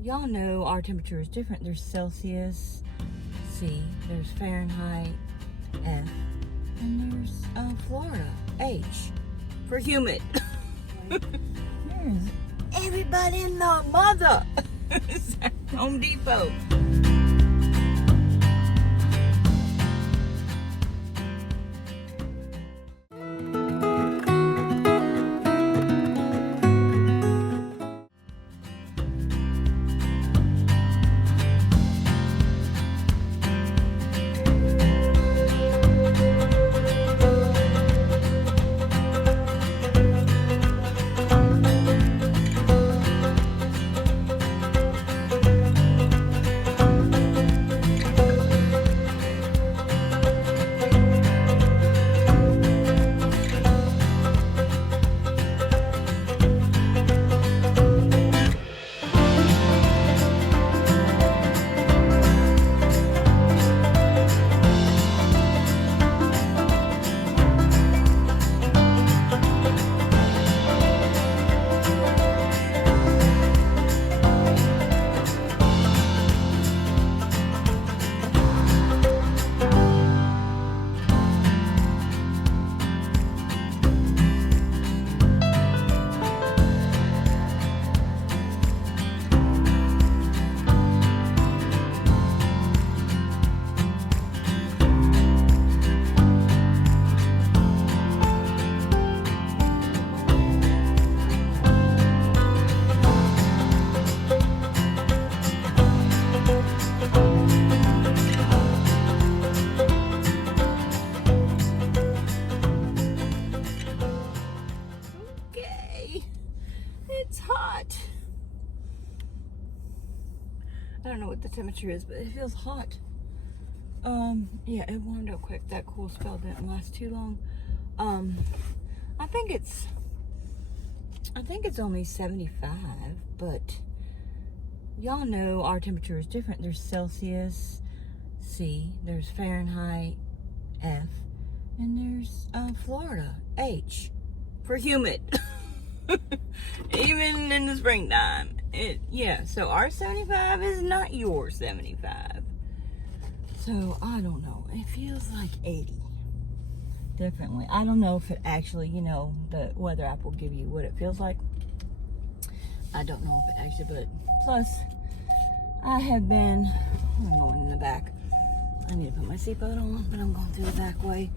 y'all know our temperature is different. There's Celsius, C, there's Fahrenheit, F, and there's Florida, H, for humid. There's everybody in the mother. Home Depot. It's hot. I don't know what the temperature is, but it feels hot. Yeah, it warmed up quick. That cool spell didn't last too long. I think it's only 75, but y'all know our temperature is different. There's Celsius, C, there's Fahrenheit, F, and there's Florida, H, for humid. Even in the springtime. So our 75 is not your 75. So I don't know. It feels like 80. Definitely. I don't know if it actually, the weather app will give you what it feels like. I don't know if it actually, but plus I'm going in the back. I need to put my seatbelt on, but I'm going through the back way.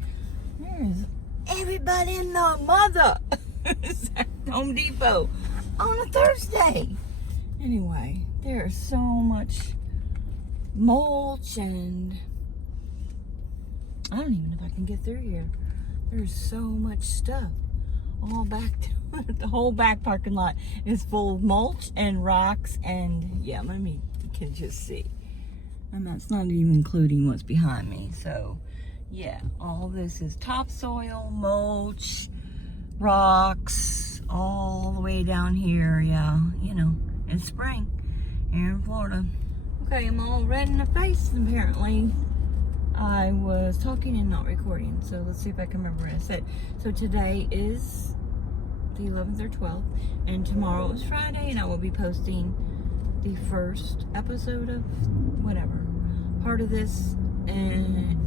There's everybody in the mother. Home Depot on a Thursday. Anyway, there's so much mulch, and I don't even know if I can get through here. There's so much stuff all back to the whole back parking lot is full of mulch and rocks, and yeah, you can just see, and that's not even including what's behind me. So yeah, all this is topsoil, mulch, rocks, all the way down here. Yeah, it's spring here in Florida. Okay, I'm all red in the face. Apparently I was talking and not recording, so let's see if I can remember what I said. So today is the 11th or 12th, and tomorrow is Friday, and I will be posting the first episode of whatever part of this, and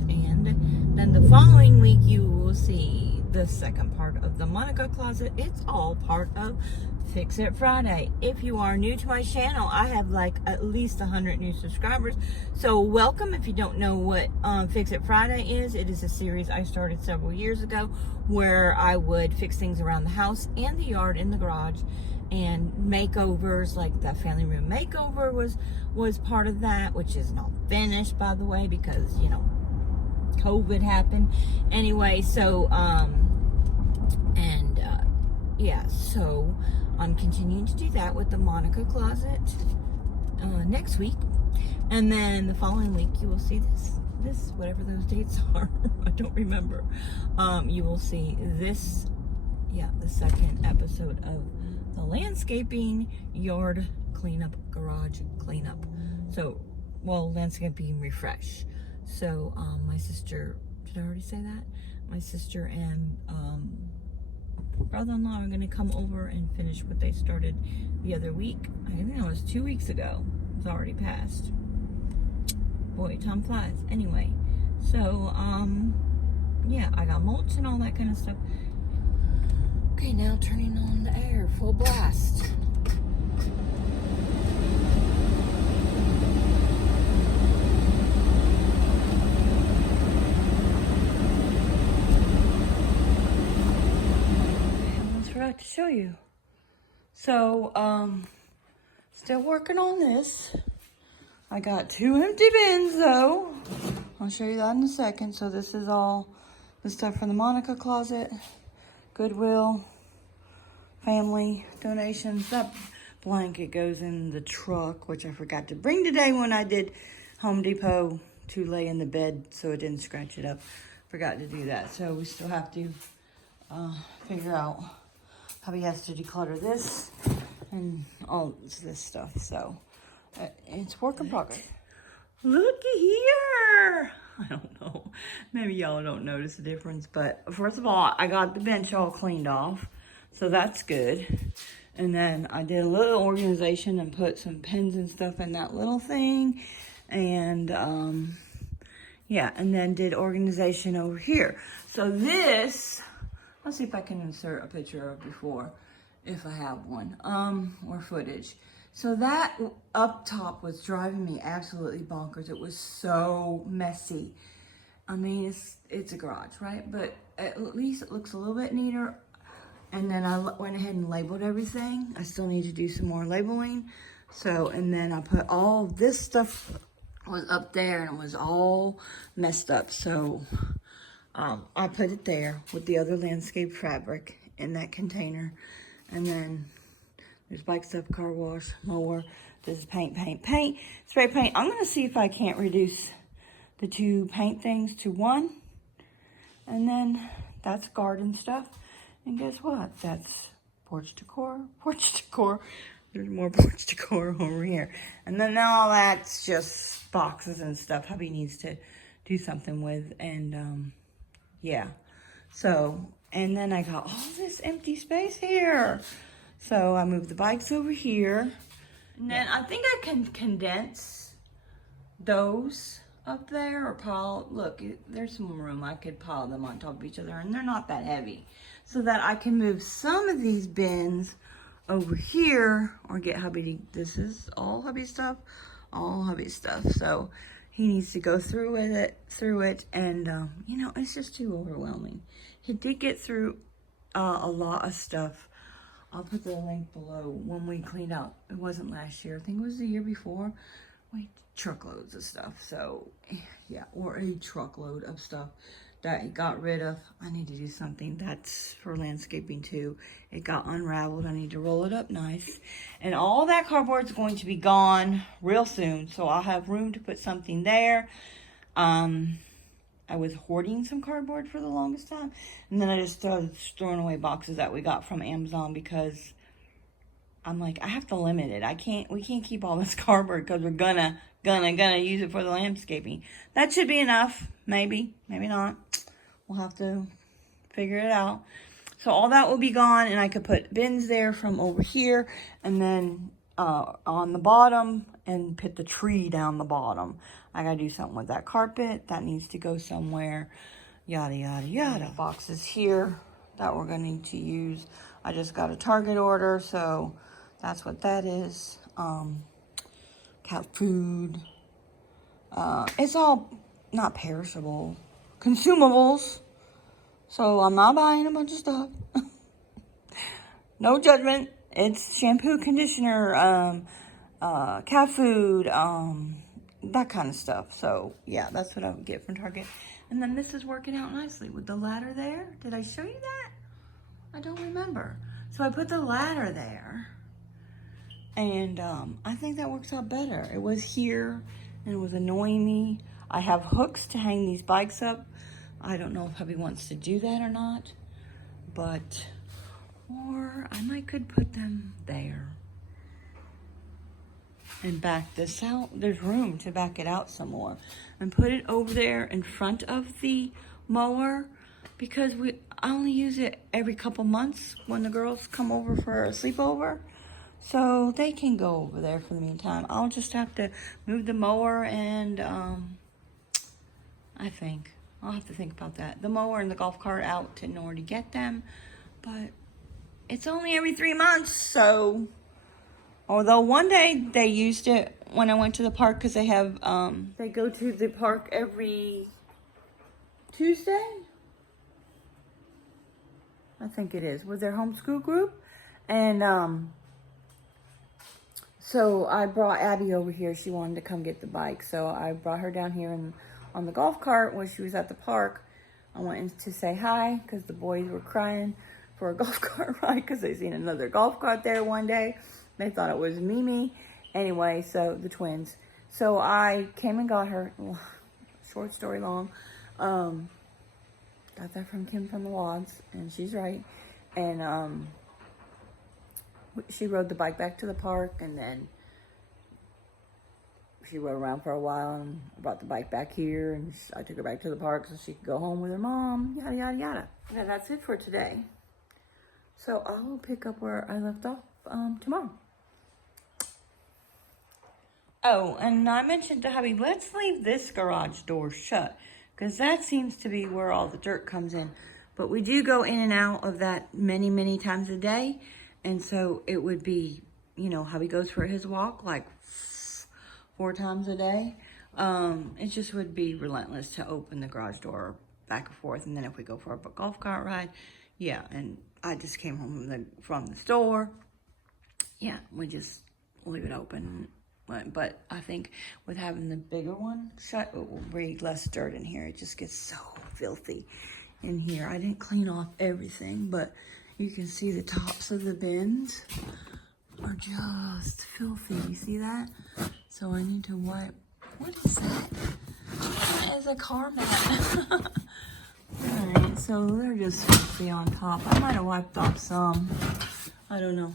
then the following week you will see the second part of the Monica Closet. It's all part of Fix It Friday. If you are new to my channel, I have like at least 100 new subscribers, so welcome. If you don't know what Fix It Friday is, it is a series I started several years ago where I would fix things around the house and the yard and the garage, and makeovers, like the family room makeover was part of that, which is not finished, by the way, because COVID happened. Anyway, so so I'm continuing to do that with the Monica Closet next week, and then the following week you will see this whatever those dates are. I don't remember. You will see this, the second episode of the landscaping, yard cleanup, garage cleanup. So, landscaping refresh. So, my sister, did I already say that? My sister and brother-in-law are gonna come over and finish what they started the other week. I think that was 2 weeks ago. It's already passed. Boy, time flies. Anyway, so yeah, I got mulch and all that kind of stuff. Okay, now turning on the air, full blast. Forgot to show you. So, still working on this. I got 2 empty bins though. I'll show you that in a second. So this is all the stuff from the Monica closet, Goodwill, family donations. That blanket goes in the truck, which I forgot to bring today when I did Home Depot to lay in the bed so it didn't scratch it up. Forgot to do that. So we still have to figure out how he has to declutter this and all this stuff. So it's work in progress. Looky here. I don't know. Maybe y'all don't notice the difference, but first of all, I got the bench all cleaned off, so that's good. And then I did a little organization and put some pens and stuff in that little thing. And yeah, and then did organization over here. So this, let's see if I can insert a picture of before, if I have one, or footage. So that up top was driving me absolutely bonkers. It was so messy. I mean, it's a garage, right? But at least it looks a little bit neater. And then I went ahead and labeled everything. I still need to do some more labeling. So, and then I put all this stuff was up there and it was all messed up. So I put it there with the other landscape fabric in that container. And then there's bike stuff, car wash, mower. This is paint, spray paint. I'm gonna see if I can't reduce the 2 paint things to 1. And then that's garden stuff. And guess what? That's porch decor. There's more porch decor over here. And then all that's just boxes and stuff hubby needs to do something with. And yeah. So, and then I got all this empty space here. So I moved the bikes over here. And then I think I can condense those up there or pile, look, there's some room. I could pile them on top of each other and they're not that heavy. So that I can move some of these bins over here or get hubby to, this is all hubby stuff, So he needs to go through it and you know, it's just too overwhelming. He did get through a lot of stuff. I'll put the link below when we cleaned out. It wasn't last year. I think it was the year before. Wait, truckloads of stuff. So, yeah, or a truckload of stuff that he got rid of. I need to do something that's for landscaping too. It got unraveled. I need to roll it up nice. And all that cardboard's going to be gone real soon. So I'll have room to put something there. I was hoarding some cardboard for the longest time. And then I just started throwing away boxes that we got from Amazon because I'm like, I have to limit it. We can't keep all this cardboard because we're gonna use it for the landscaping. That should be enough. Maybe not. We'll have to figure it out. So all that will be gone and I could put bins there from over here and then on the bottom and put the tree down the bottom. I gotta do something with that carpet. That needs to go somewhere. Yada, yada, yada. Boxes here that we're gonna need to use. I just got a Target order, so that's what that is. Cat food. It's all not perishable. Consumables. So I'm not buying a bunch of stuff. No judgment. It's shampoo, conditioner, cat food, that kind of stuff. So yeah, that's what I would get from Target. And then this is working out nicely with the ladder there. Did I show you that? I don't remember. So I put the ladder there. And I think that works out better. It was here and it was annoying me. I have hooks to hang these bikes up. I don't know if hubby wants to do that or not. But, or I could put them there. And back this out. There's room to back it out some more. And put it over there in front of the mower. because I only use it every couple months when the girls come over for a sleepover. So they can go over there for the meantime. I'll just have to move the mower and I think I'll have to think about that. The mower and the golf cart out in order to get them, but it's only every 3 months. So, although one day they used it when I went to the park because they have they go to the park every Tuesday. I think it is with their homeschool group, and so I brought Abby over here. She wanted to come get the bike, so I brought her down here and on the golf cart when she was at the park. I went to say hi because the boys were crying for a golf cart ride because they seen another golf cart there one day. They thought it was Mimi. Anyway, so the twins. So I came and got her. Short story long. Got that from Kim from the Wads, and she's right. And she rode the bike back to the park, and then she rode around for a while and brought the bike back here, and I took her back to the park so she could go home with her mom, yada, yada, yada. And that's it for today. So I will pick up where I left off tomorrow. Oh, and I mentioned to hubby, let's leave this garage door shut, because that seems to be where all the dirt comes in. But we do go in and out of that many, many times a day. And so it would be, you know, hubby goes for his walk like 4 times a day. It just would be relentless to open the garage door back and forth. And then if we go for a golf cart ride, yeah. And I just came home from the store. Yeah, we just leave it open. But I think with having the bigger one shut, it will bring less dirt in here. It just gets so filthy in here. I didn't clean off everything, but you can see the tops of the bins are just filthy. You see that? So I need to wipe. What is that? That is a car mat. Alright, so they're just filthy on top. I might have wiped off some. I don't know.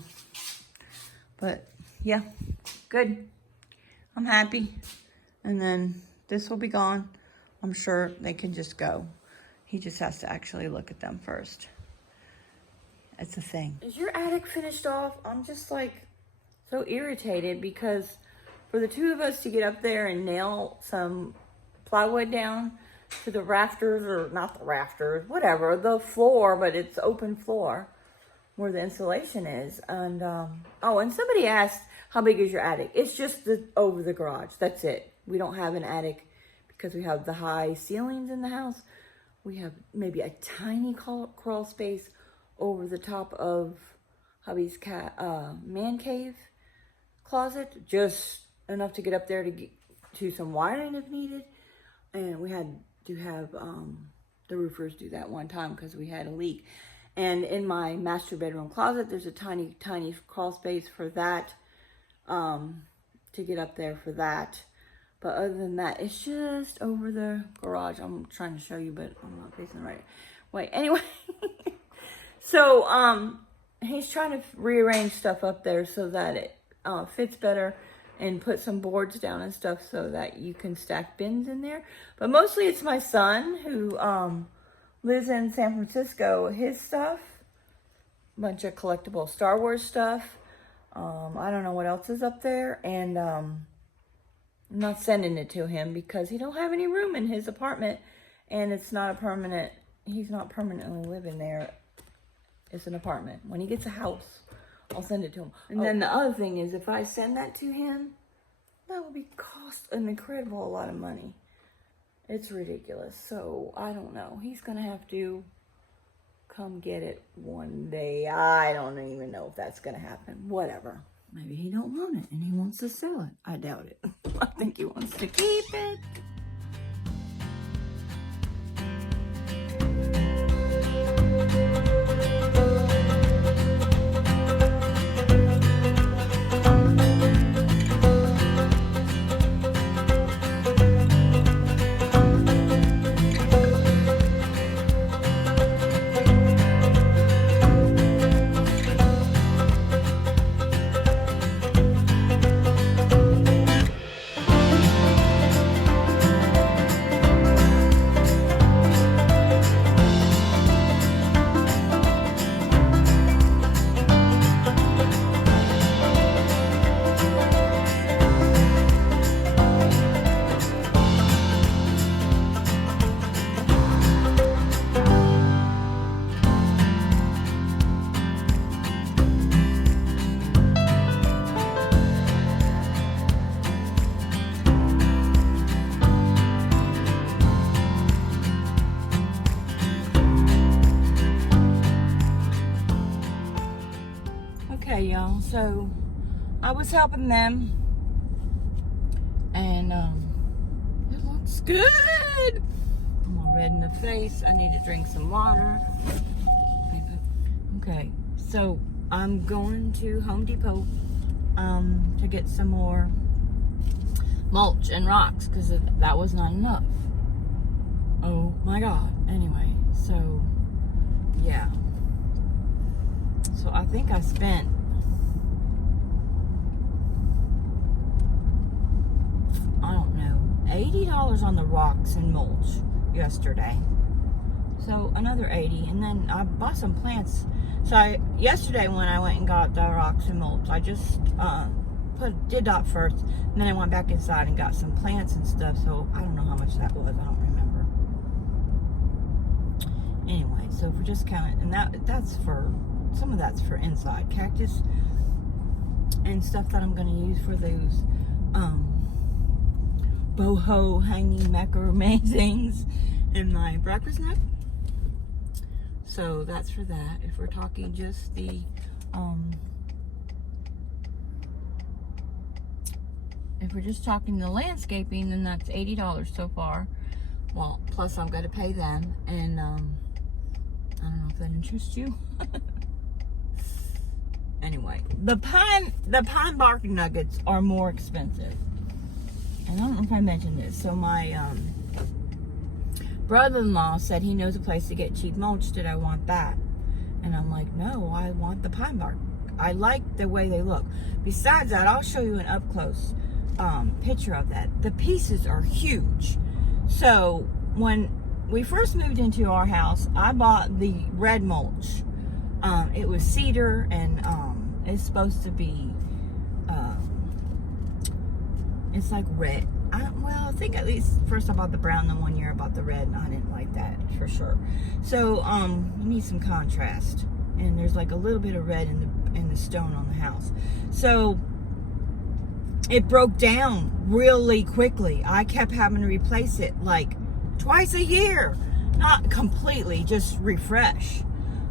But yeah, good. I'm happy. And then this will be gone. I'm sure they can just go. He just has to actually look at them first. It's a thing. Is your attic finished off? I'm just like so irritated because for the two of us to get up there and nail some plywood down to the rafters, or not the rafters, whatever, the floor, but it's open floor where the insulation is. And oh, and somebody asked, how big is your attic? It's just over the garage. That's it. We don't have an attic because we have the high ceilings in the house. We have maybe a tiny crawl space over the top of hubby's man cave closet, just enough to get up there to get to some wiring if needed. And we had to have the roofers do that one time because we had a leak. And in my master bedroom closet, there's a tiny crawl space for that, to get up there for that. But other than that, it's just over the garage. I'm trying to show you, but I'm not facing the right way. Anyway, so he's trying to rearrange stuff up there so that it fits better, and put some boards down and stuff so that you can stack bins in there. But mostly it's my son who lives in San Francisco. His stuff, bunch of collectible Star Wars stuff. I don't know what else is up there, and I'm not sending it to him because he don't have any room in his apartment, and it's not a permanent, he's not permanently living there. It's an apartment. When he gets a house, I'll send it to him. And then the other thing is, if I send that to him, that would cost an incredible lot of money. It's ridiculous. So I don't know. He's gonna have to come get it one day. I don't even know if that's gonna happen. Whatever. Maybe he don't want it and he wants to sell it. I doubt it. I think he wants to keep it. I was helping them, and it looks good. I'm all red in the face. I need to drink some water. Okay, so I'm going to Home Depot to get some more mulch and rocks, because that was not enough. Oh my God. Anyway, so yeah. So I think I spent $80 on the rocks and mulch yesterday. So another 80, and then I bought some plants. So yesterday when I went and got the rocks and mulch, I just did that first, and then I went back inside and got some plants and stuff. So I don't know how much that was. I don't remember. Anyway, so if we're just counting, and that's for some of that's for inside cactus and stuff that I'm going to use for those boho hanging macrame things in my breakfast nook. So that's for that. If we're talking just the if we're just talking the landscaping, then that's $80 so far. Well, plus I've got to pay them, and I don't know if that interests you. Anyway, the pine bark nuggets are more expensive. And I don't know if I mentioned this. So my brother-in-law said he knows a place to get cheap mulch. Did I want that? And I'm like, no, I want the pine bark. I like the way they look. Besides that, I'll show you an up-close picture of that. The pieces are huge. So when we first moved into our house, I bought the red mulch. It was cedar, and it's supposed to be it's like red. I think at least first I bought the brown, then one year I bought the red, and I didn't like that for sure. So you need some contrast, and there's like a little bit of red in the stone on the house. So it broke down really quickly. I kept having to replace it like twice a year. Not completely, just refresh.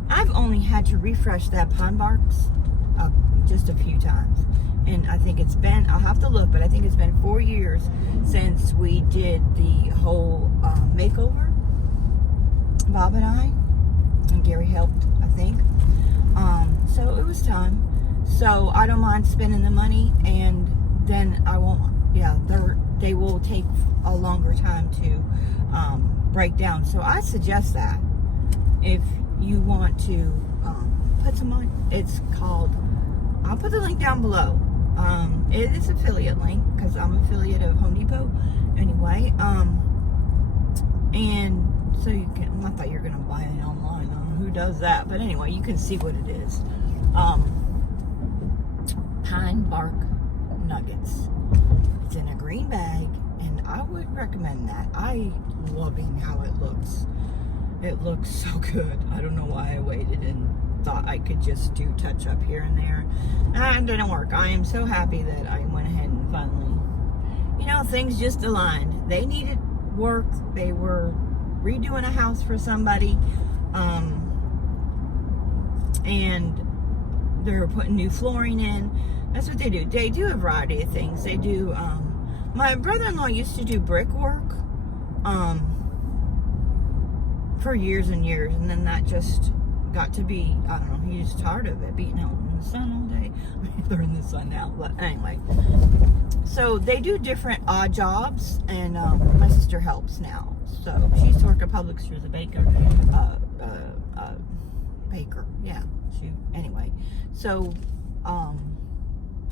I've only had to refresh that pine barks just a few times. And I think it's been, I'll have to look, but I think it's been 4 years since we did the whole makeover. Bob and I, and Gary helped, I think. So it was time. So I don't mind spending the money, and then I won't, they will take a longer time to break down. So I suggest that if you want to put some on, it's called, I'll put the link down below. It is affiliate link, because I'm affiliate of Home Depot anyway. And so you can, not that you're going to buy it online, I don't know who does that, but anyway, you can see what it is. Pine bark nuggets. It's in a green bag, and I would recommend that. I loving how it looks. It looks so good. I don't know why I waited and thought I could just do touch up here and there. And it didn't work. I am so happy that I went ahead and finally, things just aligned. They needed work. They were redoing a house for somebody. And they're putting new flooring in. That's what they do. They do a variety of things. They do, my brother-in-law used to do brickwork. For years and years, and then that just got to be, I don't know, he was tired of it, being out in the sun all day. I mean, they're in the sun now, but anyway. So they do different odd jobs, and my sister helps now. So she used to work at Publix. She was a baker. Yeah. Anyway. So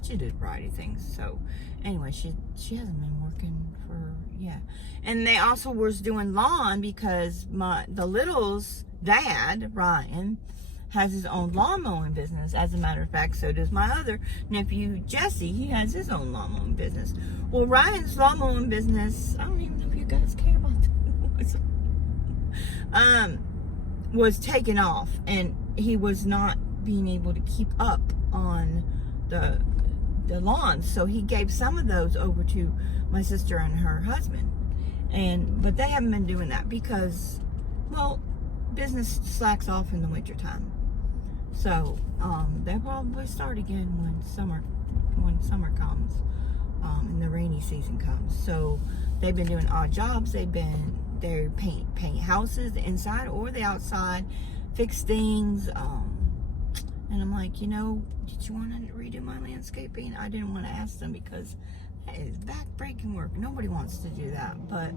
she did a variety of things. So anyway, she hasn't been working for, and they also was doing lawn, because the little's dad, Ryan, has his own lawn mowing business. As a matter of fact, so does my other nephew, Jesse. He has his own lawn mowing business. Well, Ryan's lawn mowing business, I don't even know if you guys care about that, was taken off, and he was not being able to keep up on the lawn, so he gave some of those over to my sister and her husband, but they haven't been doing that because, well, business slacks off in the winter time. So they'll probably start again when summer when summer comes, and the rainy season comes. So they've been doing odd jobs. They paint houses, the inside or the outside, fix things. And I'm like, you know, did you want to redo my landscaping? I didn't want to ask them because that is back-breaking work. Nobody wants to do that. But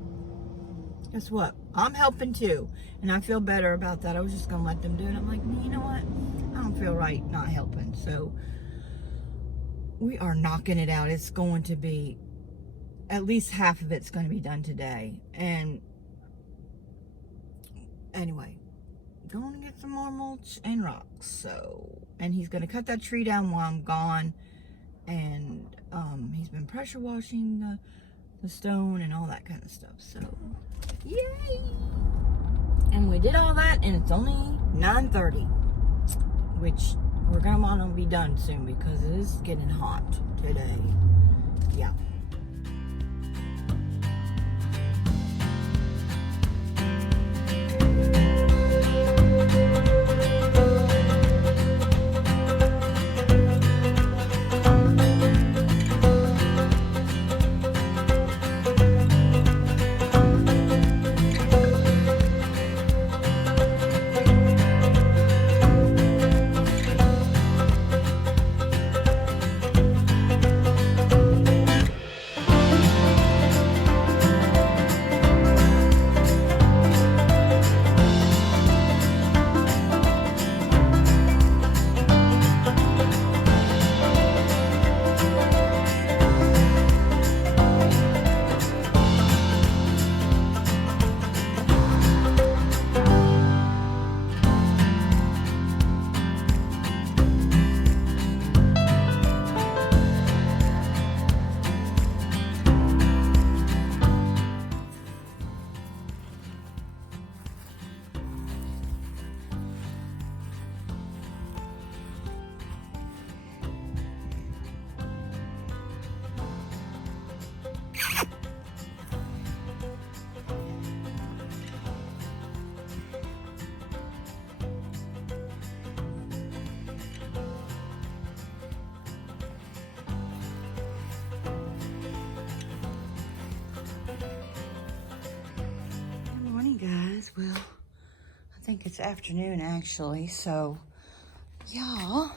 guess what? I'm helping too. And I feel better about that. I was just going to let them do it. I'm like, you know what? I don't feel right not helping. So we are knocking it out. It's going to be, at least half of it's going to be done today. And anyway, going to get some more mulch and rocks. So, and he's going to cut that tree down while I'm gone. And he's been pressure washing the stone and all that kind of stuff. So, yay! And we did all that, and it's only 9:30, which we're going to want to be done soon because it is getting hot today. Yeah. Well, I think it's afternoon actually, so yeah.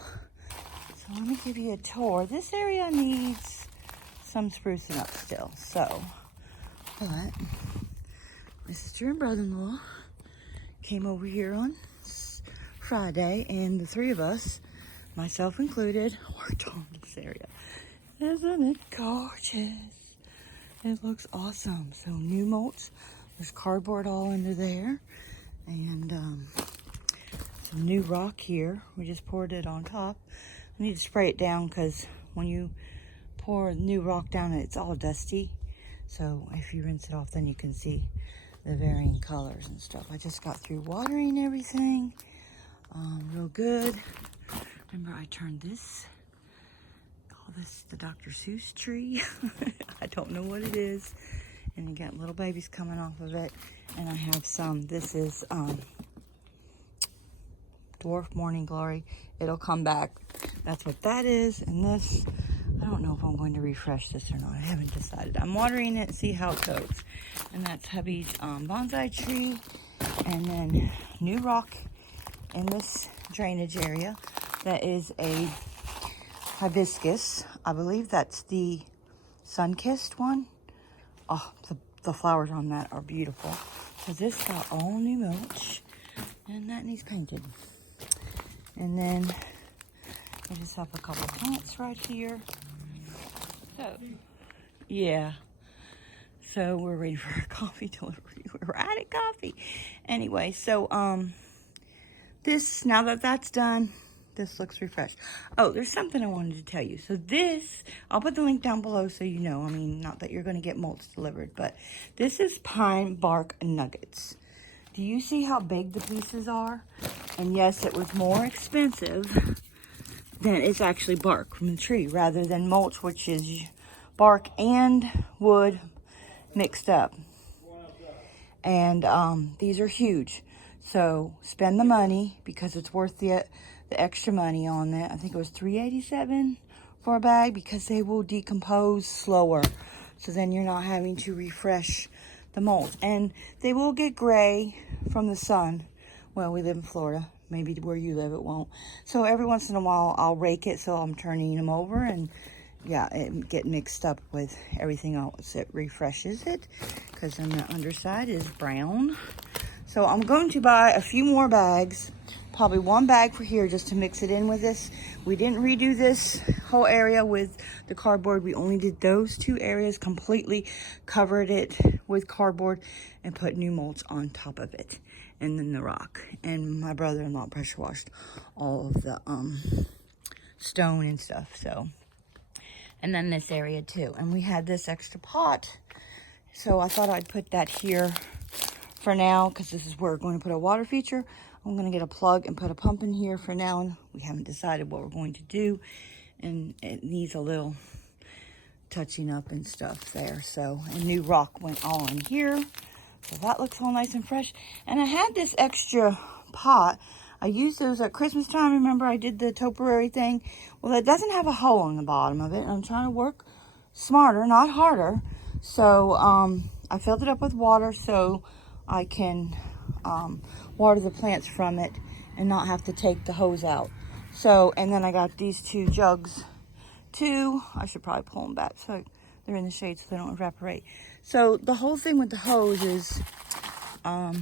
So let me give you a tour. This area needs some sprucing up still, so, but my sister and brother-in-law came over here on Friday, and the three of us, myself included, worked on this area. Isn't it gorgeous? It looks awesome. So new mulch. There's cardboard all under there, and some new rock here. We just poured it on top. I need to spray it down because when you pour new rock down, it's all dusty. So if you rinse it off, then you can see the varying colors and stuff. I just got through watering everything real good. Remember, I turned this, call this the Dr. Seuss tree. I don't know what it is. And you got little babies coming off of it. And I have some, this is Dwarf Morning Glory. It'll come back. That's what that is. And this, I don't know if I'm going to refresh this or not. I haven't decided. I'm watering it and see how it goes. And that's hubby's bonsai tree. And then new rock in this drainage area. That is a hibiscus. I believe that's the sun-kissed one. Oh, the flowers on that are beautiful. So this got all new mulch, and that needs painted. And then I just have a couple plants right here. So, yeah. So we're ready for our coffee delivery. We're out of coffee. Anyway, so this, now that that's done, this looks refreshed. Oh, there's something I wanted to tell you. So this, I'll put the link down below so you know. I mean, not that you're going to get mulch delivered, but this is pine bark nuggets. Do you see how big the pieces are? And yes, it was more expensive than it's actually bark from the tree rather than mulch, which is bark and wood mixed up. And these are huge. So spend the money because it's worth the extra money on that. I think it was $3.87 for a bag because they will decompose slower. So then you're not having to refresh the mulch. And they will get gray from the sun. Well, we live in Florida. Maybe where you live it won't. So every once in a while I'll rake it so I'm turning them over, and yeah, it get mixed up with everything else. It refreshes it because then the underside is brown. So I'm going to buy a few more bags, probably one bag for here just to mix it in with this. We didn't redo this whole area with the cardboard. We only did those 2 areas, completely covered it with cardboard and put new mulch on top of it. And then the rock. And my brother-in-law pressure washed all of the stone and stuff. So, and then this area too. And we had this extra pot, so I thought I'd put that here for now because this is where we're going to put a water feature. I'm going to get a plug and put a pump in here for now. We haven't decided what we're going to do, and it needs a little touching up and stuff there. So a new rock went on here. So that looks all nice and fresh. And I had this extra pot. I used those at Christmas time. Remember I did the topiary thing? Well, it doesn't have a hole in the bottom of it. And I'm trying to work smarter, not harder. So I filled it up with water so I can water the plants from it and not have to take the hose out. So, and then I got these 2 jugs too. I should probably pull them back so they're in the shade so they don't evaporate. So the whole thing with the hose is, well,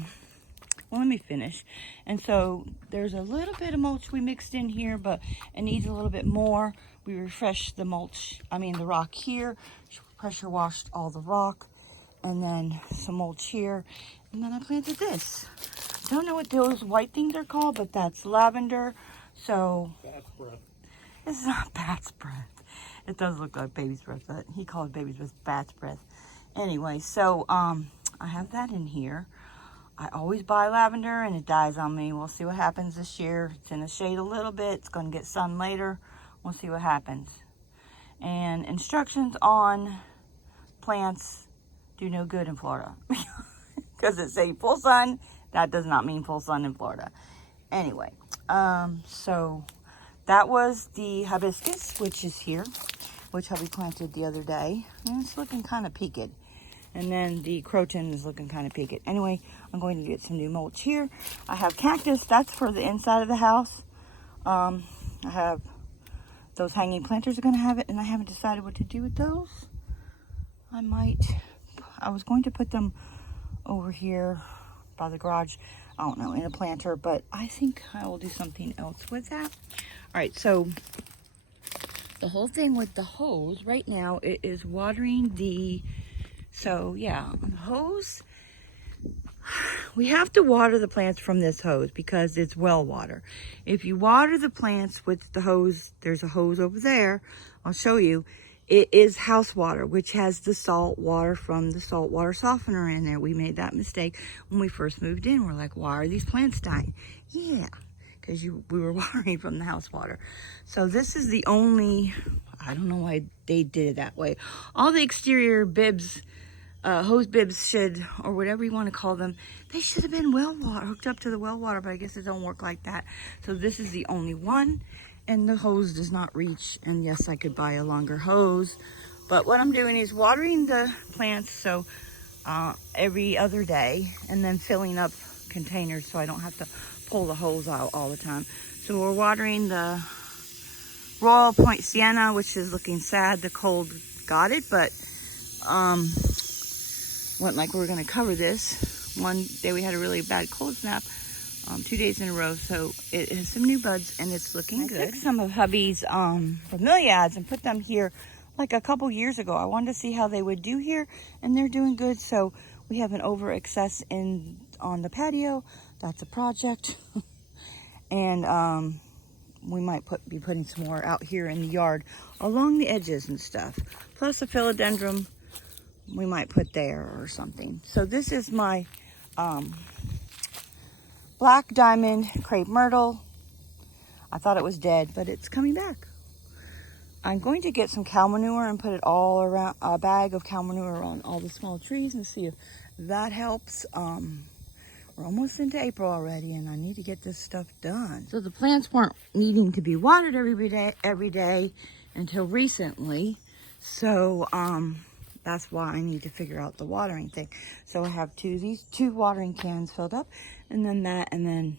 let me finish. And so there's a little bit of mulch we mixed in here, but it needs a little bit more. We refreshed the the rock here, pressure washed all the rock, and then some mulch here. And then I planted this. I don't know what those white things are called, but that's lavender. So Bat's breath. It's not bat's breath. It does look like baby's breath, but he called baby's breath bat's breath. Anyway, so I have that in here. I always buy lavender and it dies on me. We'll see what happens this year. It's in the shade a little bit. It's going to get sun later. We'll see what happens. And instructions on plants do no good in Florida. Because it say full sun. That does not mean full sun in Florida. Anyway, so that was the hibiscus, which is here, which hubby planted the other day. And it's looking kind of peaked. And then the croton is looking kind of peaked. Anyway, I'm going to get some new mulch here. I have cactus. That's for the inside of the house. I have those hanging planters are going to have it, and I haven't decided what to do with those. I was going to put them over here by the garage, I don't know, in a planter, but I think I will do something else with that. All right, so the whole thing with the hose right now, it is watering the, so yeah, on the hose, we have to water the plants from this hose because it's well water. If you water the plants with the hose, there's a hose over there, I'll show you. It is house water, which has the salt water from the salt water softener in there. We made that mistake when we first moved in. We're like, why are these plants dying? Yeah, because we were watering from the house water. So this is the only, I don't know why they did it that way. All the exterior bibs, hose bibs should, or whatever you want to call them, they should have been well water, hooked up to the well water, but I guess it don't work like that. So this is the only one. And the hose does not reach, and yes, I could buy a longer hose, but what I'm doing is watering the plants so every other day, and then filling up containers so I don't have to pull the hose out all the time. So we're watering the Royal Point Sienna, which is looking sad. The cold got it, but went like we were going to cover this. One day we had a really bad cold snap. 2 days in a row, so it has some new buds and it's looking good. I took some of hubby's bromeliads and put them here like a couple years ago. I wanted to see how they would do here, and they're doing good. So we have an over excess on the patio. That's a project. And we might be putting some more out here in the yard along the edges and stuff. Plus a philodendron we might put there or something. So this is my black diamond crepe myrtle. I thought it was dead, but it's coming back. I'm going to get some cow manure and put it all around, a bag of cow manure on all the small trees, and see if that helps. We're almost into April already, and I need to get this stuff done. So the plants weren't needing to be watered every day, until recently. So that's why I need to figure out the watering thing. So I have these two watering cans filled up, and then that, and then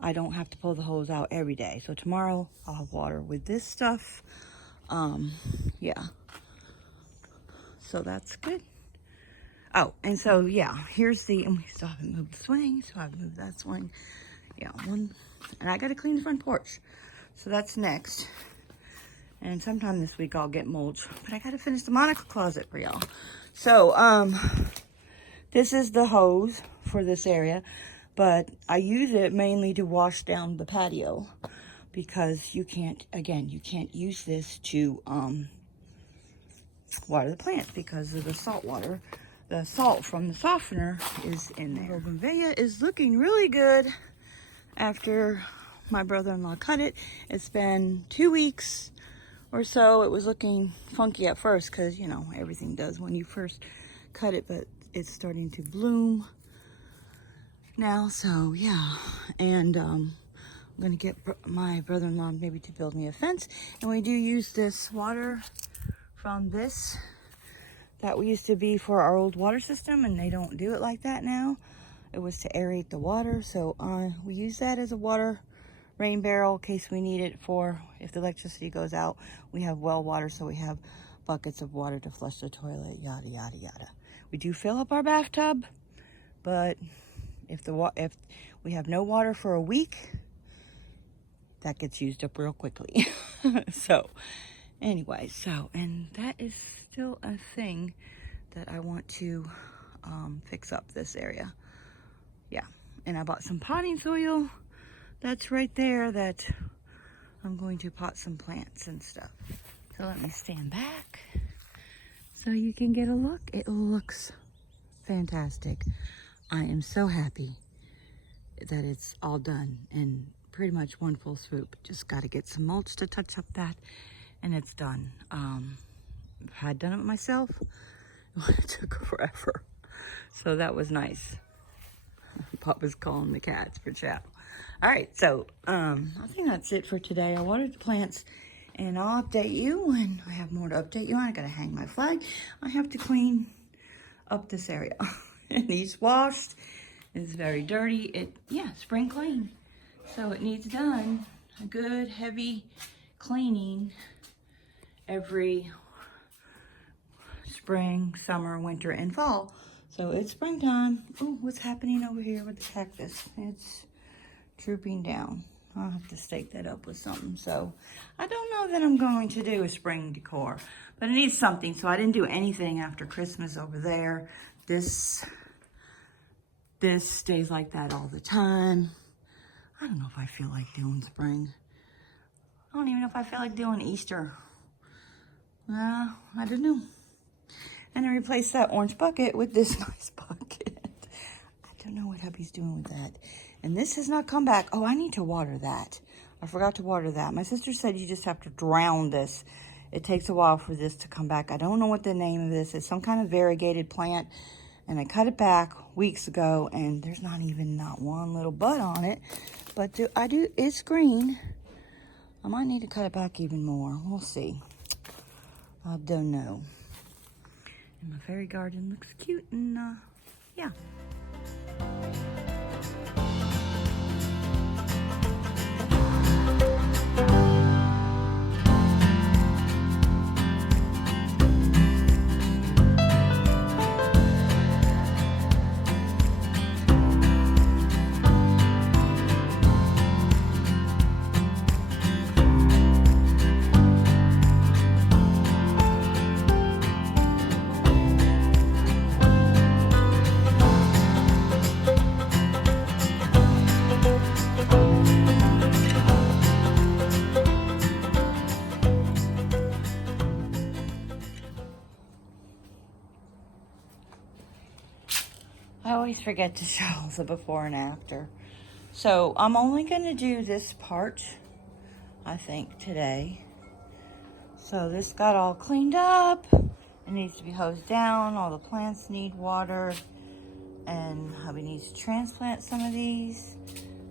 I don't have to pull the hose out every day. So tomorrow I'll have water with this stuff. Yeah. So that's good. Oh, and so yeah, here's the, and we still haven't moved the swing, so I've moved that swing. Yeah, and I gotta clean the front porch. So that's next. And sometime this week I'll get mulch, but I gotta finish the Monica closet for y'all. So, this is the hose for this area, but I use it mainly to wash down the patio because you can't use this to, water the plants because of the salt water. The salt from the softener is in there. Bougainvillea is looking really good after my brother-in-law cut it. It's been 2 weeks or so. It was looking funky at first because, you know, everything does when you first cut it, but it's starting to bloom now. So yeah, and I'm gonna get my brother-in-law maybe to build me a fence. And we do use this water from this that we used to be for our old water system, and they don't do it like that now. It was to aerate the water, so we use that as a water rain barrel in case we need it for if the electricity goes out. We have well water, so we have buckets of water to flush the toilet, yada yada yada. We do fill up our bathtub, but if we have no water for a week, that gets used up real quickly. So anyway, and that is still a thing that I want to fix up this area. Yeah, and I bought some potting soil that's right there that I'm going to pot some plants and stuff. So let me stand back so you can get a look. It looks fantastic. I am so happy that it's all done in pretty much one full swoop. Just got to get some mulch to touch up that, and it's done. I've had done it myself. It took forever. So that was nice. Papa's calling the cats for chow. All right, so I think that's it for today. I watered the plants, and I'll update you when I have more to update you on. I gotta hang my flag. I have to clean up this area. It needs washed. It's very dirty. Spring clean. So it needs done. A good heavy cleaning every spring, summer, winter, and fall. So it's springtime. Oh, what's happening over here with the cactus? It's drooping down. I'll have to stake that up with something. So I don't know that I'm going to do a spring decor, but it needs something. So I didn't do anything after Christmas over there. This stays like that all the time. I don't know if I feel like doing spring. I don't even know if I feel like doing Easter. I don't know. And I replaced that orange bucket with this nice bucket. I don't know what hubby's doing with that. And this has not come back. Oh, I need to water that. I forgot to water that. My sister said you just have to drown this. It takes a while for this to come back. I don't know what the name of this is. Some kind of variegated plant. And I cut it back weeks ago, and there's not one little bud on it. But it's green. I might need to cut it back even more. We'll see. I don't know. And my fairy garden looks cute, and yeah. I always forget to show the before and after. So I'm only going to do this part, I think, today. So this got all cleaned up. It needs to be hosed down. All the plants need water. And hubby needs to transplant some of these.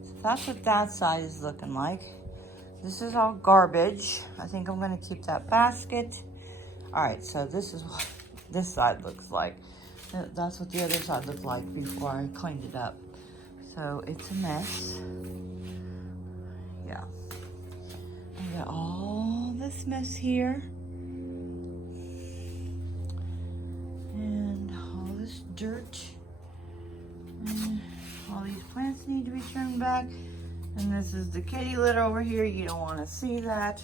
So that's what that side is looking like. This is all garbage. I think I'm gonna keep that basket. All right, so this is what this side looks like. That's what the other side looked like before I cleaned it up. So it's a mess. Yeah. I got all this mess here. And all this dirt. And all these plants need to be trimmed back. And this is the kitty litter over here. You don't want to see that.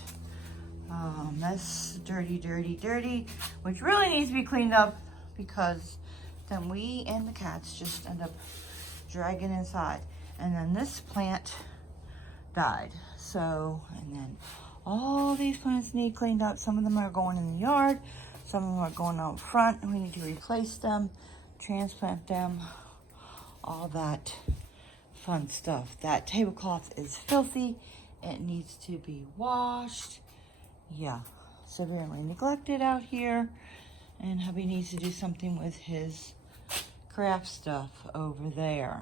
Mess, dirty, dirty, dirty, which really needs to be cleaned up because then we and the cats just end up dragging inside. And then this plant died. So, and then all these plants need cleaned up. Some of them are going in the yard. Some of them are going out front, and we need to replace them, transplant them, all that fun stuff. That tablecloth is filthy. It needs to be washed. Yeah, severely neglected out here. And hubby needs to do something with his craft stuff over there.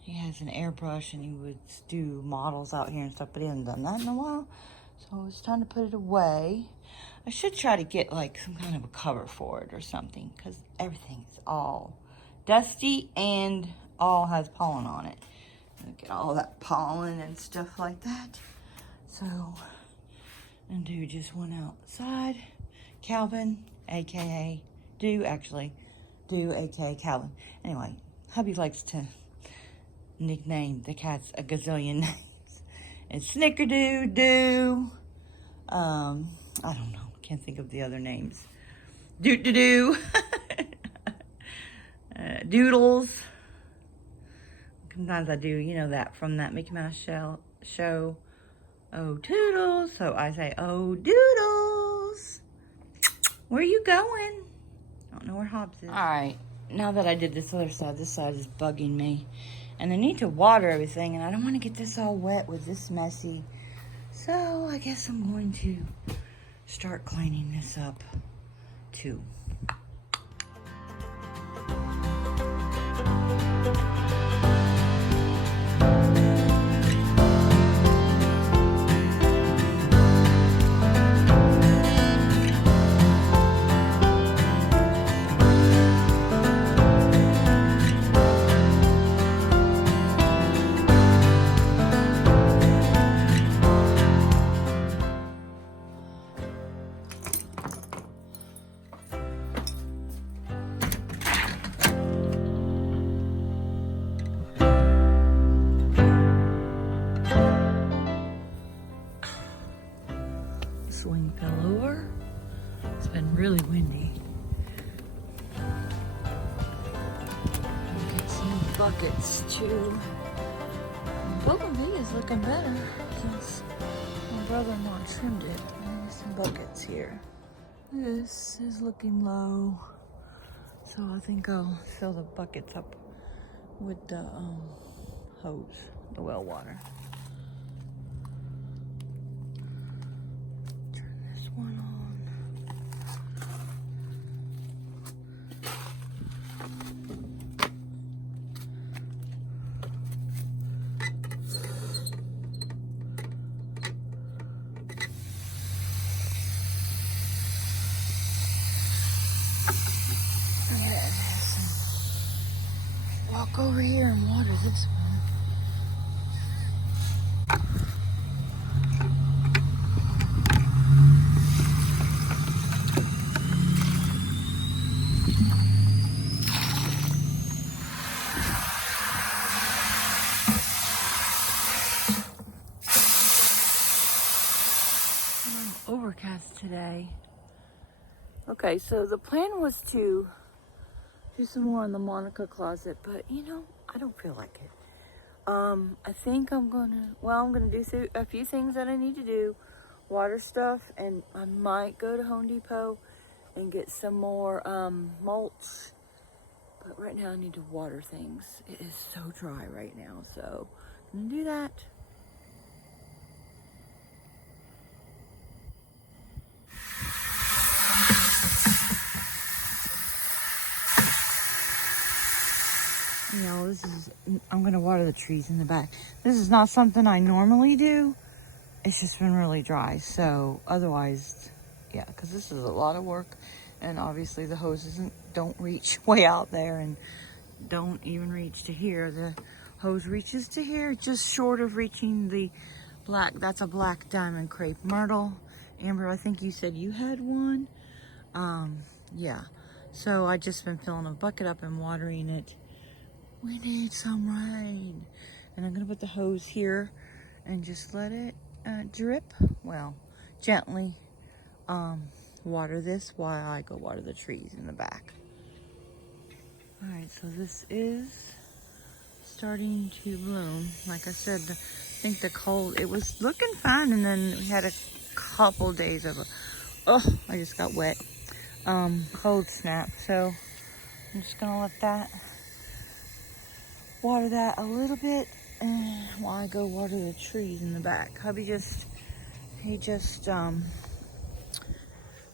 He has an airbrush and he would do models out here and stuff, but he hasn't done that in a while. So it's time to put it away. I should try to get like some kind of a cover for it or something because everything is all dusty and all has pollen on it. Look at all that pollen and stuff like that. So, and dude just went outside. Calvin, aka aka Calvin. Anyway, hubby likes to nickname the cats a gazillion names. It's Snickerdo, Doo. I don't know. Can't think of the other names. Doot-doo-doo. Doodles. Sometimes I do, you know, that from that Mickey Mouse show. Oh, Toodles. So I say, oh, Doodles. Where are you going? I don't know where Hobbs is. All right. Now that I did this other side, this side is bugging me. And I need to water everything, and I don't want to get this all wet with this messy. So I guess I'm going to start cleaning this up too. Swing fell over. It's been really windy. Get some buckets too. Bougainvillea is looking better since my brother-in-law trimmed it. And some buckets here. This is looking low, so I think I'll fill the buckets up with the hose, the well water. One on. Walk over here and water this one. Overcast today. Okay, so the plan was to do some more in the Monica closet, but you know, I don't feel like it. I think I'm gonna do a few things that I need to do, water stuff, and I might go to Home Depot and get some more mulch. But right now I need to water things. It is so dry right now, so I'm gonna do that. Now this is, I'm gonna water the trees in the back. This is not something I normally do. It's just been really dry, so otherwise, yeah, because this is a lot of work, and obviously the hoses don't reach way out there and don't even reach to here. The hose reaches to here, just short of reaching the black. That's a black diamond crepe myrtle. Amber, I think you said you had one. Yeah, so I just been filling a bucket up and watering it. We need some rain, and I'm gonna put the hose here and just let it drip, well, gently water this while I go water the trees in the back. All right, so this is starting to bloom. Like I said, I think the cold, it was looking fine, and then we had a couple days of I just got wet, cold snap. So I'm just gonna let that, water that a little bit while I go water the trees in the back. Hubby he just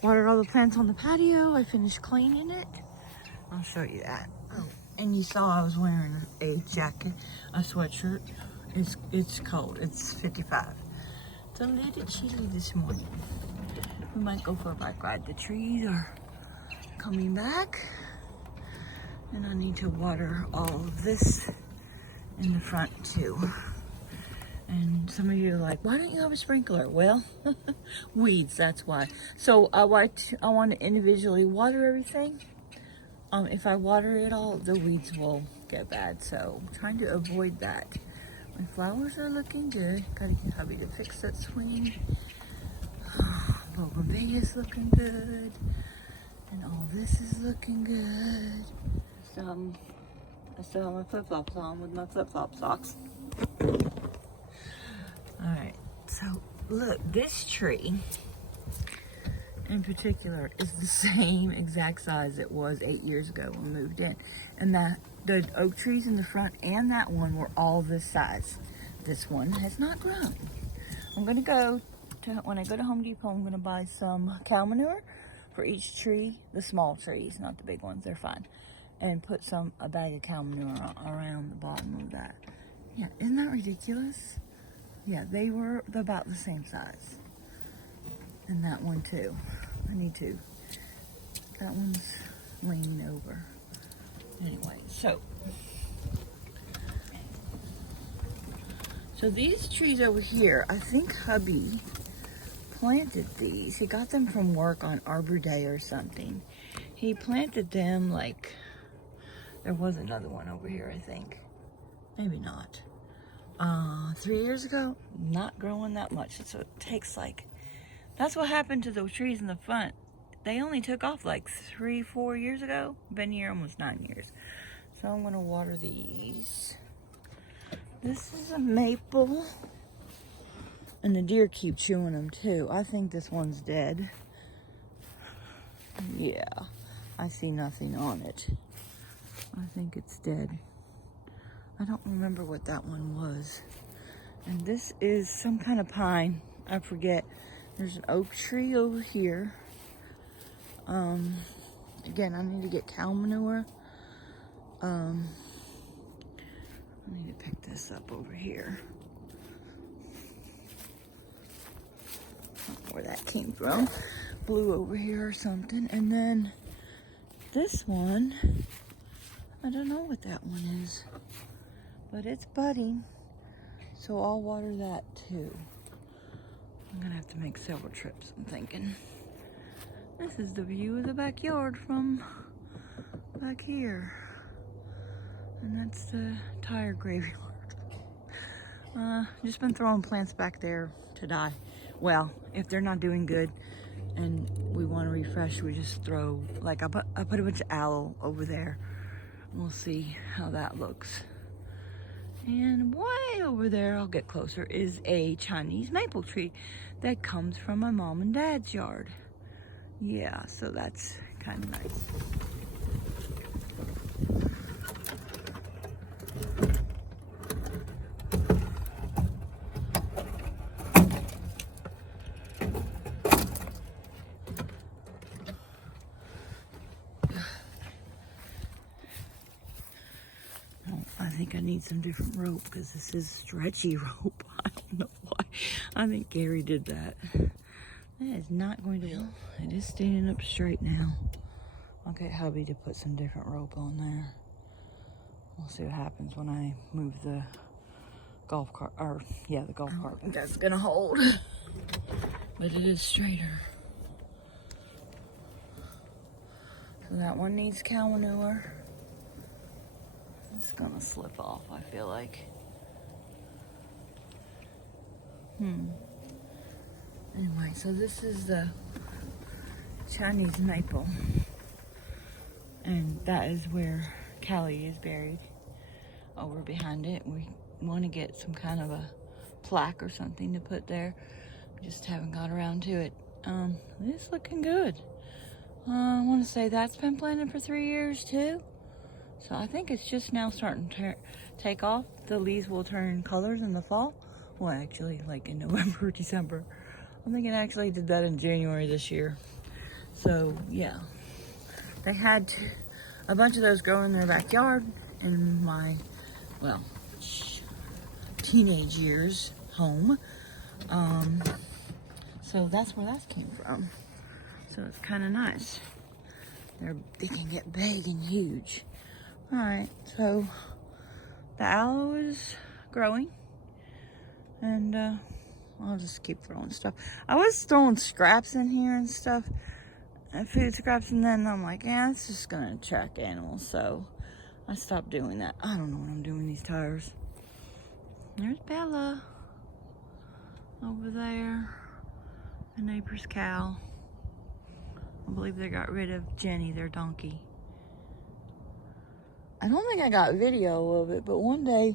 watered all the plants on the patio. I finished cleaning it. I'll show you that. Oh, and you saw I was wearing a jacket, a sweatshirt. It's cold. It's 55. It's a little chilly this morning. We might go for a bike ride. The trees are coming back, and I need to water all of this in the front too. And some of you are like, why don't you have a sprinkler? Well, weeds, that's why. So I want to individually water everything. If I water it all, the weeds will get bad. So I'm trying to avoid that. My flowers are looking good. Gotta get hubby to fix that swing. Bougainvillea looking good. And all this is looking good. I still have my flip-flops on with my flip-flop socks. Alright, so look, this tree in particular is the same exact size it was 8 years ago when we moved in. And the oak trees in the front and that one were all this size. This one has not grown. I'm gonna go to, when I go to Home Depot, I'm gonna buy some cow manure for each tree, the small trees, not the big ones, they're fine. And put a bag of cow manure around the bottom of that. Yeah, isn't that ridiculous? Yeah, they were about the same size. And that one too. That one's leaning over. Anyway, so these trees over here, I think hubby planted these. He got them from work on Arbor Day or something. He planted them like, there was another one over here, I think. Maybe not. 3 years ago, not growing that much. So it takes like, that's what happened to the trees in the front. They only took off like 3-4 years ago. Been here almost 9 years. So I'm gonna water these. This is a maple. And the deer keep chewing them too. I think this one's dead. Yeah, I see nothing on it. I think it's dead. I don't remember what that one was. And this is some kind of pine. I forget. There's an oak tree over here. Again, I need to get cow manure. I need to pick this up over here. I don't know where that came from. Blue over here or something. And then this one, I don't know what that one is, but it's budding, so I'll water that too. I'm gonna have to make several trips, I'm thinking. This is the view of the backyard from back here. And that's the tire graveyard. Just been throwing plants back there to die. Well, if they're not doing good and we want to refresh, we just throw, like I put a bunch of aloe over there. We'll see how that looks. And way over there, I'll get closer, is a Chinese maple tree that comes from my mom and dad's yard. Yeah, so that's kind of nice. think I need some different rope because this is stretchy rope. I don't know why. I think Gary did that. That is not going to work. It is standing up straight now. I'll get hubby to put some different rope on there. We'll see what happens when I move the golf cart, or yeah, the golf cart. That's gonna hold, but it is straighter. So that one needs cow manure. It's gonna slip off, I feel like. Anyway, so this is the Chinese maple. And that is where Callie is buried. Over behind it. We want to get some kind of a plaque or something to put there. We just haven't got around to it. It's looking good. I want to say that's been planted for 3 years too. So I think it's just now starting to take off. The leaves will turn colors in the fall. Well, actually, like in November, December. I think it actually did that in January this year. So, yeah. They had a bunch of those grow in their backyard in my, well, teenage years home. So that's where that came from. So it's kind of nice. They can get big and huge. Alright, so the aloe is growing. And I'll just keep throwing stuff. I was throwing scraps in here and stuff. Food scraps, and then I'm like, yeah, it's just gonna attract animals. So I stopped doing that. I don't know what I'm doing with these tires. There's Bella over there. The neighbor's cow. I believe they got rid of Jenny, their donkey. I don't think I got video of it, but one day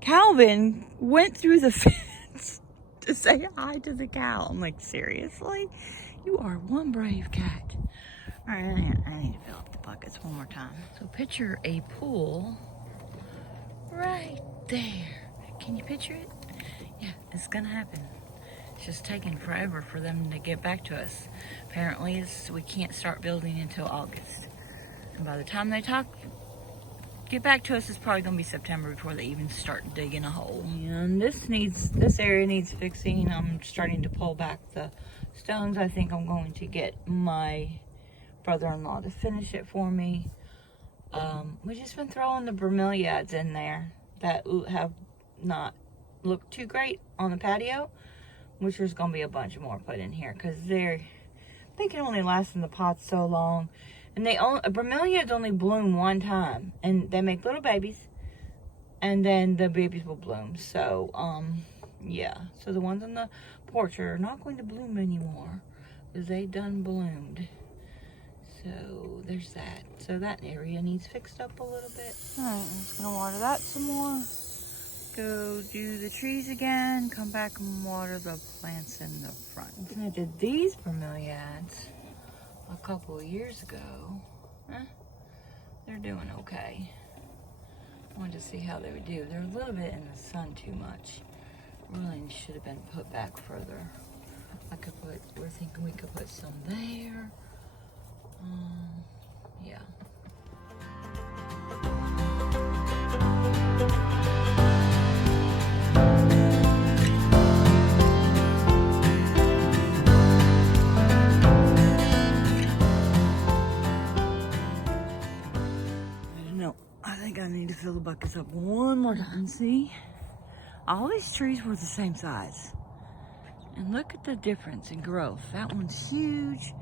Calvin went through the fence to say hi to the cow. I'm like, seriously? You are one brave cat. All right, I need to fill up the buckets one more time. So picture a pool right there. Can you picture it? Yeah, it's gonna happen. It's just taking forever for them to get back to us. Apparently, we can't start building until August. And by the time they get back to us, it's probably gonna be September before they even start digging a hole. And this area needs fixing. I'm starting to pull back the stones. I think I'm going to get my brother-in-law to finish it for me. We've just been throwing the bromeliads in there that have not looked too great on the patio, which there's gonna be a bunch more put in here because they can only last in the pots so long. And bromeliads only bloom one time, and they make little babies, and then the babies will bloom. So, yeah. So the ones on the porch are not going to bloom anymore because they done bloomed. So there's that. So that area needs fixed up a little bit. All right, I'm just gonna water that some more. Go do the trees again. Come back and water the plants in the front. I did these bromeliads a couple of years ago. They're doing okay. I wanted to see how they would do. They're a little bit in the sun too much. Really should have been put back further. We're thinking we could put some there. Yeah. I think I need to fill the buckets up one more time. See, all these trees were the same size. And look at the difference in growth. That one's huge,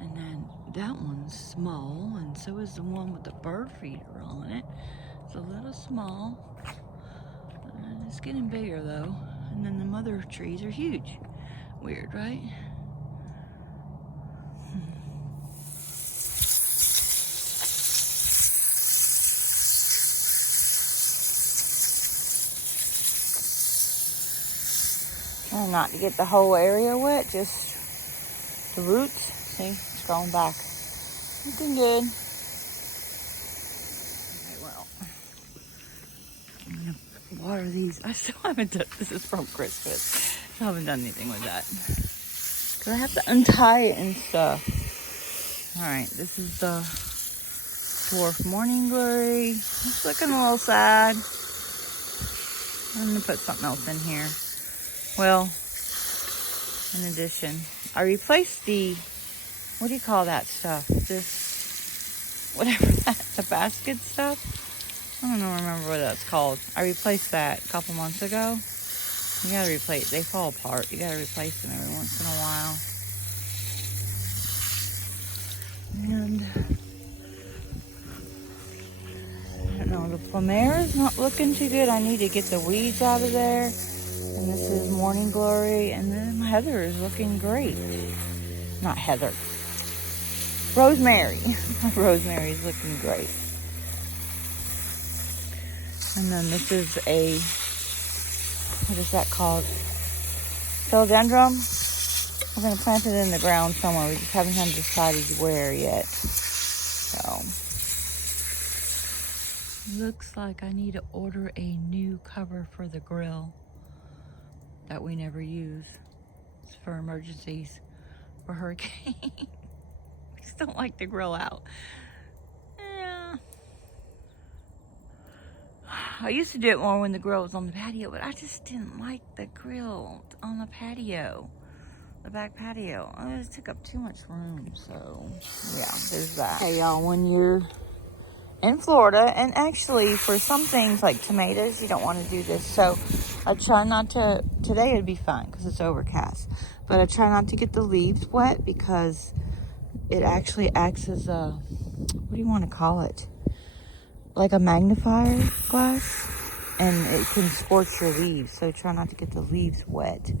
and then that one's small, and so is the one with the bird feeder on it. It's a little small. And it's getting bigger though. And then the mother trees are huge. Weird, right? Trying not to get the whole area wet, just the roots. See, it's growing back. Looking good. Okay, well, I'm gonna water these. I still haven't done, this is from Christmas. I haven't done anything with that. Cause I have to untie it and stuff. All right, this is the Dwarf Morning Glory. It's looking a little sad. I'm gonna put something else in here. Well, in addition, I replaced the, what do you call that stuff? This, whatever that, the basket stuff? I don't remember what that's called. I replaced that a couple months ago. You gotta replace, they fall apart. You gotta replace them every once in a while. And I don't know, the plumer is not looking too good. I need to get the weeds out of there. And this is Morning Glory. And then Heather is looking great. Not Heather. Rosemary. Rosemary is looking great. And then this is a, what is that called? Philodendron. We're going to plant it in the ground somewhere. We just haven't decided where yet. So, looks like I need to order a new cover for the grill that we never use. It's for emergencies, for hurricane. We just don't like to grill out. Yeah. I used to do it more when the grill was on the patio, but I just didn't like the grill on the patio. The back patio. It just took up too much room, so yeah, there's that. Hey y'all, when you're in Florida, and actually for some things like tomatoes, you don't want to do this, so I try not to, today it'd be fine because it's overcast, but I try not to get the leaves wet because it actually acts as a, what do you want to call it? Like a magnifier glass, and it can scorch your leaves, so try not to get the leaves wet.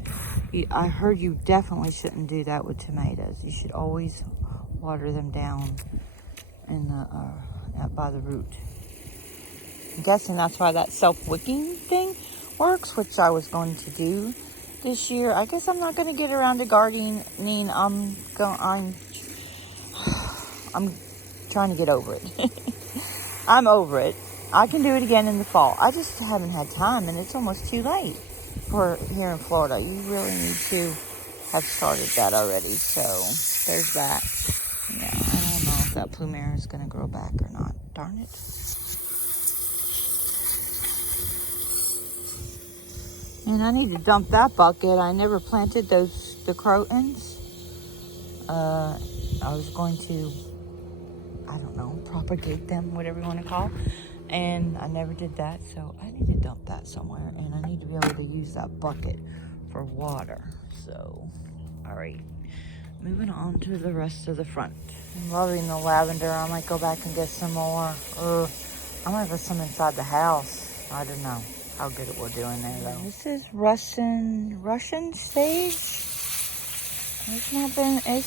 I heard you definitely shouldn't do that with tomatoes. You should always water them down in the by the root. I'm guessing that's why that self-wicking thing works, which I was going to do this year. I guess I'm not going to get around to gardening. I'm trying to get over it. I'm over it. I can do it again in the fall. I just haven't had time, and it's almost too late for here in Florida. You really need to have started that already. So there's that. Yeah, I don't know if that plumer is going to grow back or not. Darn it. And I need to dump that bucket. I never planted the crotons. I was going to, I don't know, propagate them, whatever you want to call. And I never did that, so I need to dump that somewhere. And I need to be able to use that bucket for water. So, all right. Moving on to the rest of the front. I'm loving the lavender. I might go back and get some more. I might put some inside the house. I don't know how good it will do in there, though. This is Russian sage. It's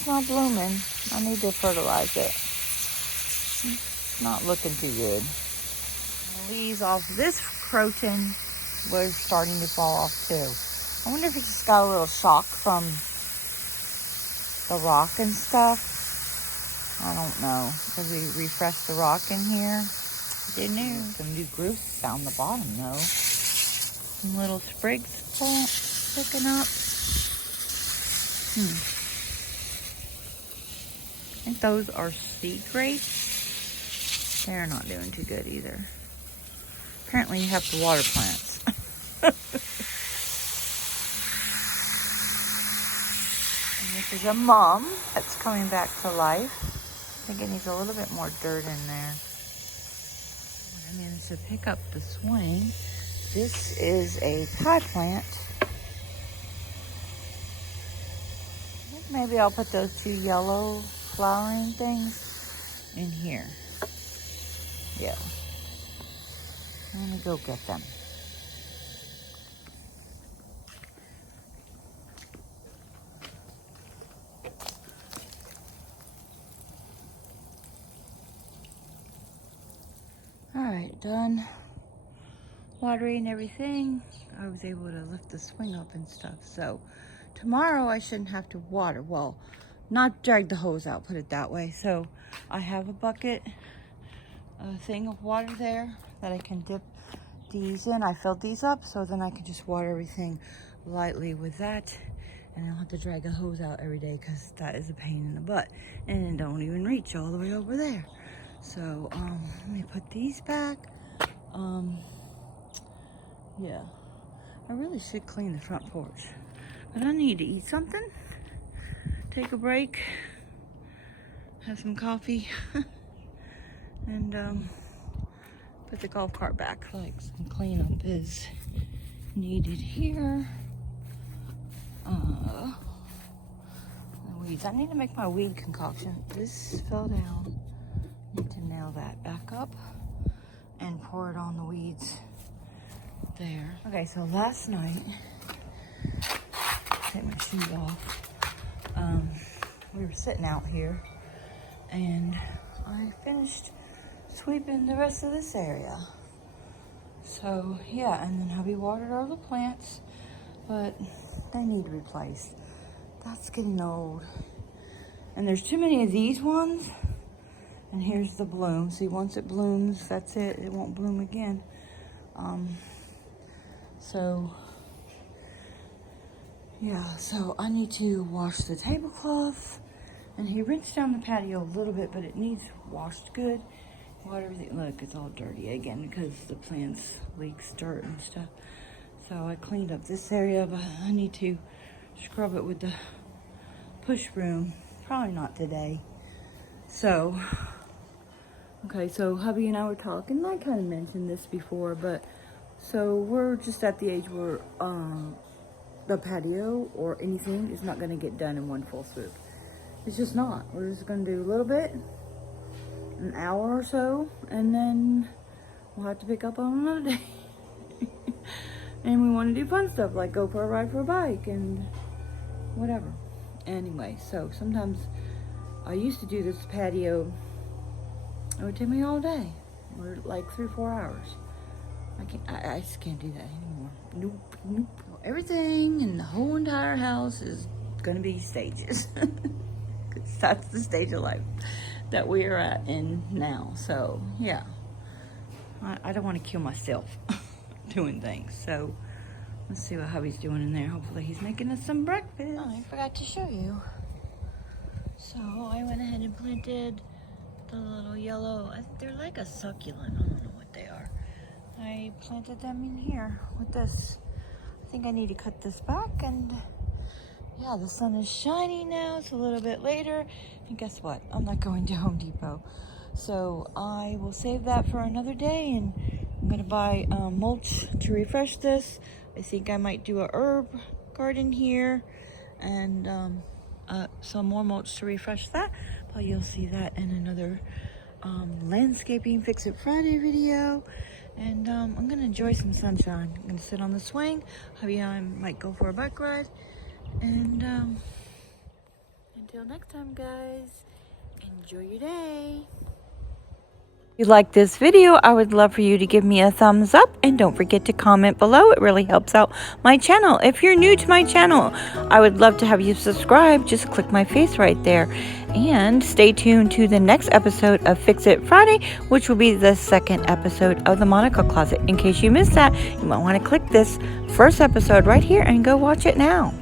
not blooming. I need to fertilize it. It's not looking too good. The leaves off this croton were starting to fall off too. I wonder if it just got a little shock from the rock and stuff. I don't know, because we refreshed the rock in here. Didn't know. Some new growths down the bottom though. Some little sprigs picking up. I think those are sea grapes. They're not doing too good either. Apparently you have to water plants. This is a mum that's coming back to life. I think it needs a little bit more dirt in there. I managed to pick up the swing. This is a Thai plant. I think maybe I'll put those two yellow flowering things in here. Yeah. Let me go get them. Alright, done watering everything. I was able to lift the swing up and stuff. So tomorrow I shouldn't have to water. Well, not drag the hose out, put it that way. So I have a bucket, a thing of water there that I can dip these in. I filled these up so then I can just water everything lightly with that. And I don't have to drag a hose out every day because that is a pain in the butt. And it don't even reach all the way over there. So, let me put these back. Yeah, I really should clean the front porch, but I need to eat something, take a break, have some coffee, and put the golf cart back. Like some cleanup is needed here. The weeds. I need to make my weed concoction. This fell down. Need to nail that back up and pour it on the weeds there. Okay, so last night, take my shoes off. We were sitting out here, and I finished sweeping the rest of this area. So yeah, and then hubby watered all the plants, but they need replaced. That's getting old. And there's too many of these ones. And here's the bloom. See, once it blooms, that's it. It won't bloom again. So yeah, so I need to wash the tablecloth. And he rinsed down the patio a little bit, but it needs washed good. Water everything. Look, it's all dirty again because the plants leaks dirt and stuff. So I cleaned up this area, but I need to scrub it with the push broom. Probably not today. So, okay, so hubby and I were talking. I kind of mentioned this before, but so we're just at the age where the patio or anything is not going to get done in one full swoop. It's just not. We're just going to do a little bit, an hour or so, and then we'll have to pick up on another day. And we want to do fun stuff like go for a ride for a bike and whatever. Anyway, so sometimes I used to do this patio. It would take me all day, or like 3 or 4 hours. I just can't do that anymore. Nope, nope. Everything in the whole entire house is gonna be stages. 'Cause that's the stage of life that we are at in now. So yeah, I don't want to kill myself doing things. So let's see what hubby's doing in there. Hopefully he's making us some breakfast. Oh, I forgot to show you. So I went ahead and planted the little yellow, they're like a succulent, I don't know what they are. I planted them in here with this. I think I need to cut this back, and yeah, the sun is shining now. It's a little bit later, and guess what? I'm not going to Home Depot. So I will save that for another day, and I'm gonna buy mulch to refresh this. I think I might do a herb garden here, and some more mulch to refresh that, but you'll see that in another landscaping Fix It Friday video. And I'm gonna enjoy some sunshine. I'm gonna sit on the swing. Hubby and I might go for a bike ride. And until next time, guys, enjoy your day. If you like this video, I would love for you to give me a thumbs up, and don't forget to comment below. It really helps out my channel. If you're new to my channel, I would love to have you subscribe. Just click my face right there, and stay tuned to the next episode of Fix It Friday, which will be the second episode of the Monica Closet. In case you missed that, you might want to click this first episode right here and go watch it now.